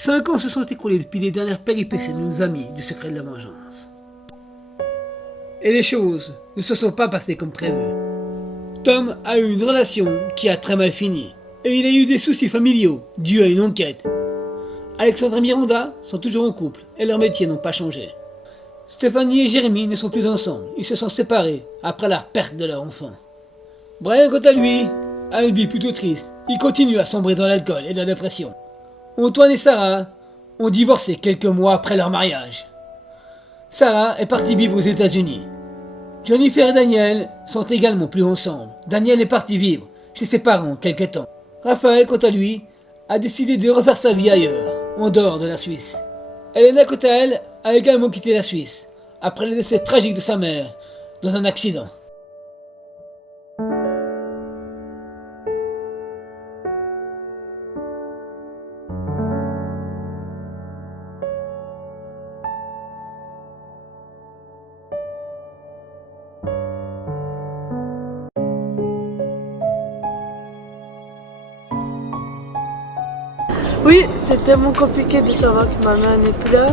5 ans se sont écoulés depuis les dernières péripéties de nos amis du secret de la vengeance. Et les choses ne se sont pas passées comme prévu. Tom a eu une relation qui a très mal fini, et il a eu des soucis familiaux dus à une enquête. Alexandre et Miranda sont toujours en couple, et leurs métiers n'ont pas changé. Stéphanie et Jérémy ne sont plus ensemble, ils se sont séparés après la perte de leur enfant. Brian, quant à lui, a une vie plutôt triste, il continue à sombrer dans l'alcool et la dépression. Antoine et Sarah ont divorcé quelques mois après leur mariage. Sarah est partie vivre aux États-Unis. Jennifer et Daniel sont également plus ensemble. Daniel est parti vivre chez ses parents quelque temps. Raphaël, quant à lui, a décidé de refaire sa vie ailleurs, en dehors de la Suisse. Elena, quant à elle, a également quitté la Suisse, après le décès tragique de sa mère, dans un accident. Oui, c'est tellement compliqué de savoir que ma mère n'est plus là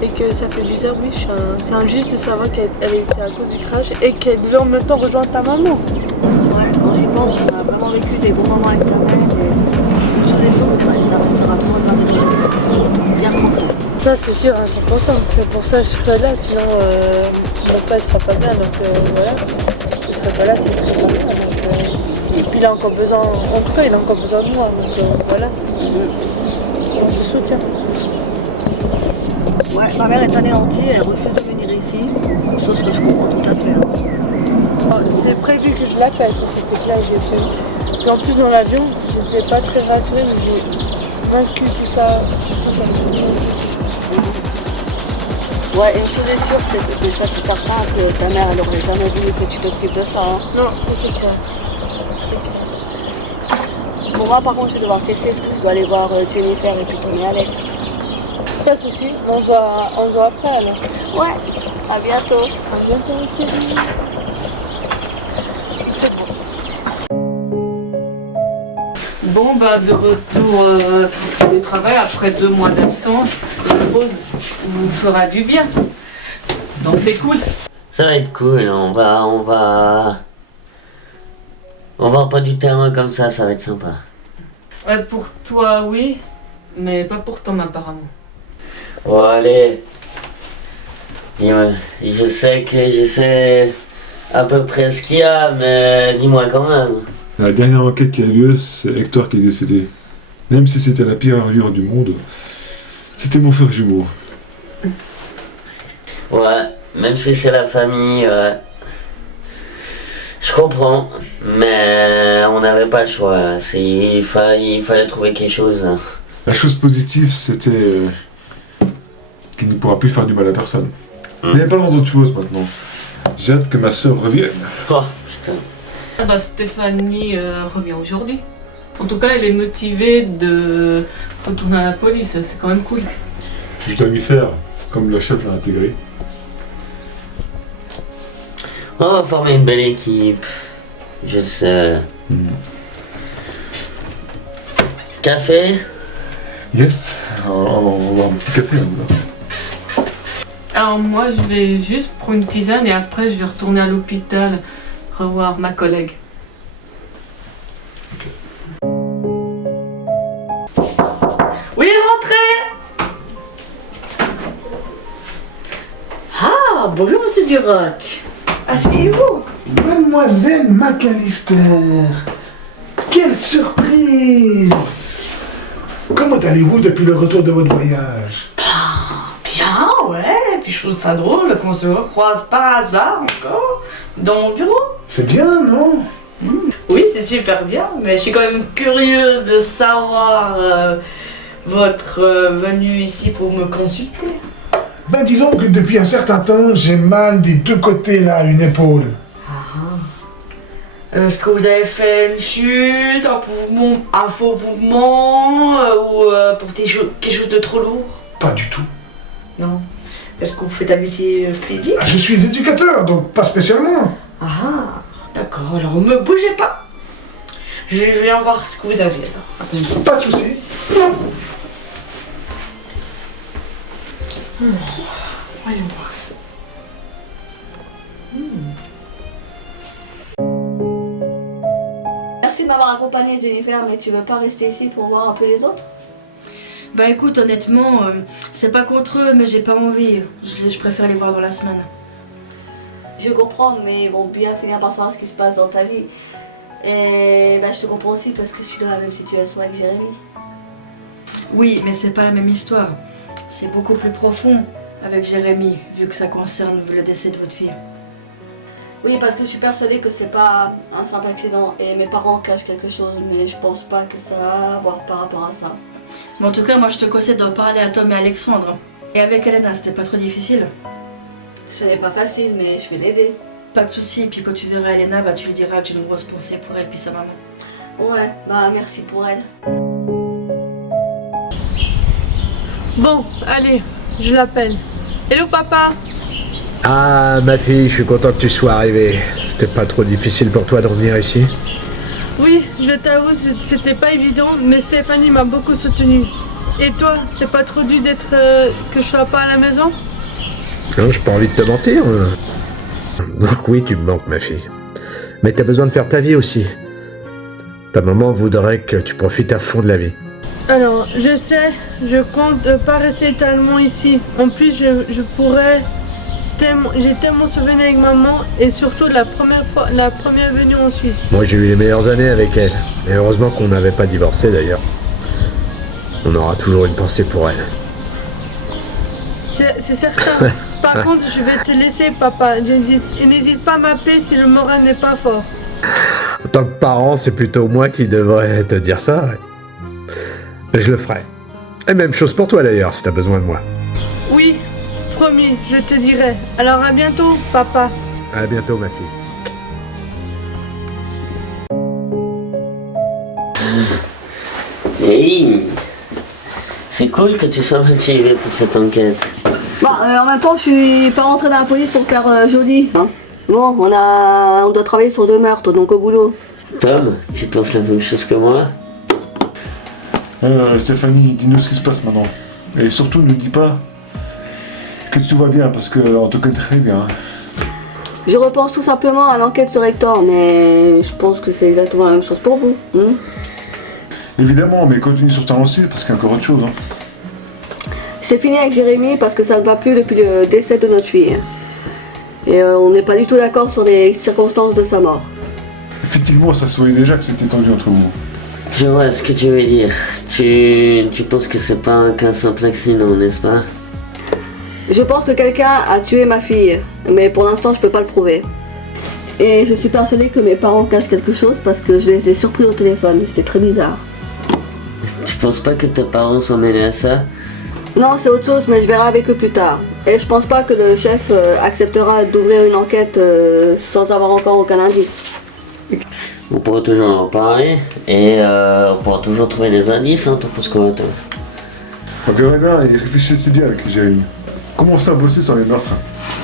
et que ça fait bizarre, oui, c'est injuste de savoir qu'elle est ici à cause du crash et qu'elle devait en même temps rejoindre ta maman. Ouais, quand j'y pense, on a vraiment vécu des bons moments avec ta mère et une chose est sûre, c'est vrai, ça restera toujours gravé dans le cœur, bien profond. Ça c'est sûr à 100%, c'est pour ça que je serai là, sinon mon père ne sera pas bien, donc voilà, je ne serai pas là, il serait pas bien. Et puis il a encore besoin, en tout cas il a encore besoin de moi, donc voilà, on se soutient. Ouais, ma mère est anéantie, elle refuse de venir ici, chose que je comprends tout à fait. Oh, c'est prévu que je l'appelle, ça c'était clair, j'ai fait. Puis en plus dans l'avion, j'étais pas très rassurée, mais j'ai vaincu tout ça. Ouais, une chose est sûre, c'est que déjà c'est certain que ta mère elle aurait jamais voulu que tu t'occupes de ça. Hein. Non, c'est clair. Bon, moi par contre je vais devoir tester parce que je dois aller voir Jennifer et puis Tom et Alex. Pas de soucis, on se voit après alors. Ouais, à bientôt. À bientôt, ok. C'est bon. Bon, bah de retour au travail après 2 mois d'absence, la pause vous fera du bien. Donc c'est cool. Ça va être cool, on va pas du terrain comme ça va être sympa. Ouais, pour toi oui, mais pas pour Tom apparemment. Bon allez, dis-moi, je sais à peu près ce qu'il y a, mais dis-moi quand même. La dernière enquête qui a lieu, c'est Hector qui est décédé. Même si c'était la pire armure du monde, c'était mon frère jumeau. Ouais, même si c'est la famille, ouais. Je comprends, mais on n'avait pas le choix. Il fallait trouver quelque chose. La chose positive, c'était qu'il ne pourra plus faire du mal à personne. Mais parlons d'autre chose maintenant. J'ai hâte que ma soeur revienne. Oh, putain. Ah bah Stéphanie revient aujourd'hui. En tout cas, elle est motivée de retourner à la police, c'est quand même cool. Je dois lui faire, comme le chef l'a intégré. On va former une belle équipe. Je sais. Café? Yes, on va un petit café là. Alors moi, je vais juste prendre une tisane et après, je vais retourner à l'hôpital revoir ma collègue. Oui, rentrez! Ah, bonjour Monsieur Duroc. Asseyez-vous. Mademoiselle McAllister, quelle surprise! Comment allez-vous depuis le retour de votre voyage? Bien, ouais, puis je trouve ça drôle qu'on se recroise par hasard encore dans mon bureau. C'est bien, non? Oui, c'est super bien, mais je suis quand même curieuse de savoir votre venue ici pour me consulter. Ben disons que depuis un certain temps, j'ai mal des deux côtés là, à une épaule. Est-ce que vous avez fait une chute, un faux mouvement ou pour quelque chose de trop lourd? Pas du tout. Non. Est-ce que vous faites un métier physique? Ah, je suis éducateur, donc pas spécialement. Ah, d'accord, alors ne me bougez pas. Je viens voir ce que vous avez là. Attendez. Pas de souci. Voyons voir ça. Merci de m'avoir accompagnée, Jennifer, mais tu veux pas rester ici pour voir un peu les autres? Bah écoute, honnêtement, c'est pas contre eux, mais j'ai pas envie. Je préfère les voir dans la semaine. Je comprends, mais ils vont bien finir par savoir ce qui se passe dans ta vie. Et bah, je te comprends aussi parce que je suis dans la même situation avec Jérémy. Oui, mais c'est pas la même histoire. C'est beaucoup plus profond avec Jérémy, vu que ça concerne le décès de votre fille. Oui, parce que je suis persuadée que c'est pas un simple accident et mes parents cachent quelque chose, mais je pense pas que ça a à voir par rapport à ça. Mais en tout cas, moi je te conseille d'en parler à Tom et Alexandre. Et avec Elena, c'était pas trop difficile? Ce n'est pas facile, mais je vais l'aider. Pas de soucis, et puis quand tu verras Elena, bah, tu lui diras que j'ai une grosse pensée pour elle puis sa maman. Ouais, bah merci pour elle. Bon, allez, je l'appelle. Hello papa. Ah, ma fille, je suis content que tu sois arrivée. C'était pas trop difficile pour toi de revenir ici? Oui, je t'avoue, c'était pas évident, mais Stéphanie m'a beaucoup soutenue. Et toi, c'est pas trop dur d'être que je sois pas à la maison? Non, j'ai pas envie de te mentir. Donc oui, tu me manques, ma fille. Mais t'as besoin de faire ta vie aussi. Ta maman voudrait que tu profites à fond de la vie. Alors, je sais, je compte pas rester éternellement ici. En plus, je pourrais... J'ai tellement souvenir avec maman et surtout la première venue en Suisse. Moi, j'ai eu les meilleures années avec elle. Et heureusement qu'on n'avait pas divorcé, d'ailleurs. On aura toujours une pensée pour elle. C'est certain. Par contre, je vais te laisser, papa. Et n'hésite pas à m'appeler si le moral n'est pas fort. En tant que parent, c'est plutôt moi qui devrais te dire ça. Ouais. Mais je le ferai. Et même chose pour toi, d'ailleurs, si t'as besoin de moi. Oui, promis, je te dirai. Alors à bientôt, papa. À bientôt, ma fille. Hey, c'est cool que tu sois motivé pour cette enquête. Bon, en même temps, je suis pas rentrée dans la police pour faire joli. Hein. Bon, on doit travailler sur 2 meurtres, donc au boulot. Tom, tu penses la même chose que moi? Stéphanie, dis-nous ce qui se passe maintenant. Et surtout, ne dis pas que tout va bien, parce qu'on te connaît très bien. Je repense tout simplement à l'enquête sur Hector, mais je pense que c'est exactement la même chose pour vous. Hein. Évidemment, mais continue sur ta lancée, parce qu'il y a encore autre chose. Hein. C'est fini avec Jérémy parce que ça ne va plus depuis le décès de notre fille. Et on n'est pas du tout d'accord sur les circonstances de sa mort. Effectivement, ça se voyait déjà que c'était tendu entre vous. Je vois ce que tu veux dire. Tu penses que c'est pas qu'un simple accident, n'est-ce pas? Je pense que quelqu'un a tué ma fille, mais pour l'instant je peux pas le prouver. Et je suis persuadée que mes parents cachent quelque chose parce que je les ai surpris au téléphone, c'était très bizarre. Tu penses pas que tes parents soient mêlés à ça? Non, c'est autre chose, mais je verrai avec eux plus tard. Et je pense pas que le chef acceptera d'ouvrir une enquête sans avoir encore aucun indice. On pourra toujours en parler et on pourra toujours trouver des indices, hein, pour ce qu'on va. On verra bien et réfléchissez bien avec Jérémy. Commencez à bosser sur les meurtres.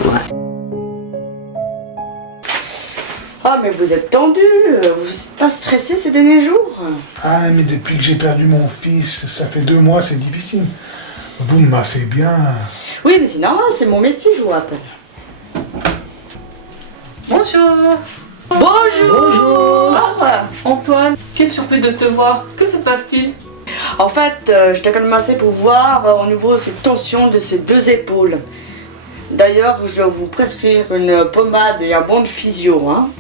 Ouais. Ah, mais vous êtes tendu, vous êtes pas stressé ces derniers jours? Ah, mais depuis que j'ai perdu mon fils, ça fait 2 mois, c'est difficile. Vous me massez bien. Oui, mais c'est normal, c'est mon métier, je vous rappelle. Bonjour. Bonjour. Antoine, quelle surprise de te voir. Que se passe-t-il? En fait, je t'ai quand même massé pour voir au niveau de cette tension de ces 2 épaules. D'ailleurs, je vais vous prescrire une pommade et un bon de physio. Hein.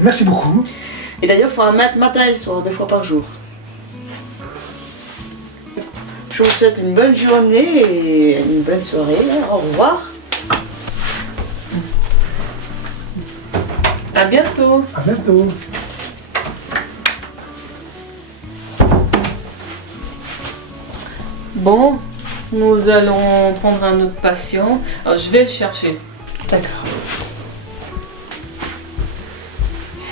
Merci beaucoup. Et d'ailleurs, il faut en mettre matin et soir, 2 fois par jour. Je vous souhaite une bonne journée et une bonne soirée. Au revoir. À bientôt. À bientôt. Bon, nous allons prendre un autre patient. Alors, je vais le chercher. D'accord.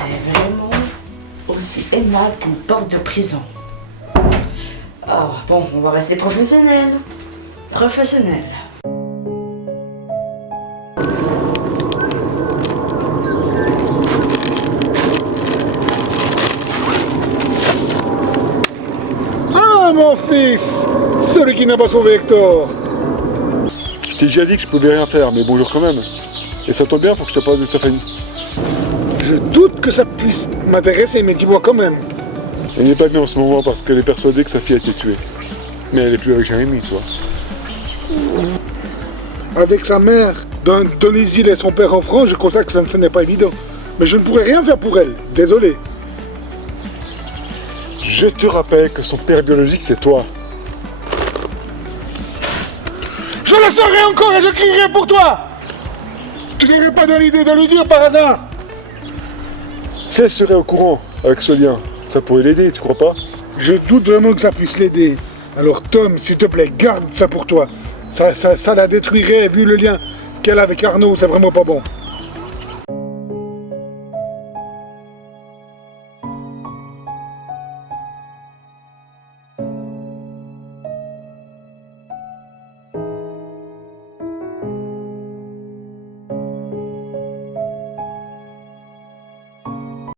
Elle est vraiment aussi aimable qu'une porte de prison. Oh, bon, on va rester professionnel. Professionnel. Ah, mon fils! Celui qui n'a pas sauvé Hector! t'ai déjà dit que je pouvais rien faire, mais bonjour quand même. Et ça tombe bien, faut que je te parle de sa famille. Je doute que ça puisse m'intéresser, mais dis-moi quand même. Elle n'est pas bien en ce moment parce qu'elle est persuadée que sa fille a été tuée. Mais elle est plus avec Jérémy, toi. Avec sa mère dans l'Indonésie et son père en France, je constate que ce n'est pas évident. Mais je ne pourrais rien faire pour elle, désolé. Je te rappelle que son père biologique, c'est toi. Je le saurai encore et je crierai pour toi. Tu n'aurais pas donné l'idée de lui dire par hasard? Si elle serait au courant avec ce lien, ça pourrait l'aider, tu crois pas? Je doute vraiment que ça puisse l'aider. Alors Tom, s'il te plaît, garde ça pour toi. Ça la détruirait, vu le lien qu'elle a avec Arnaud, c'est vraiment pas bon.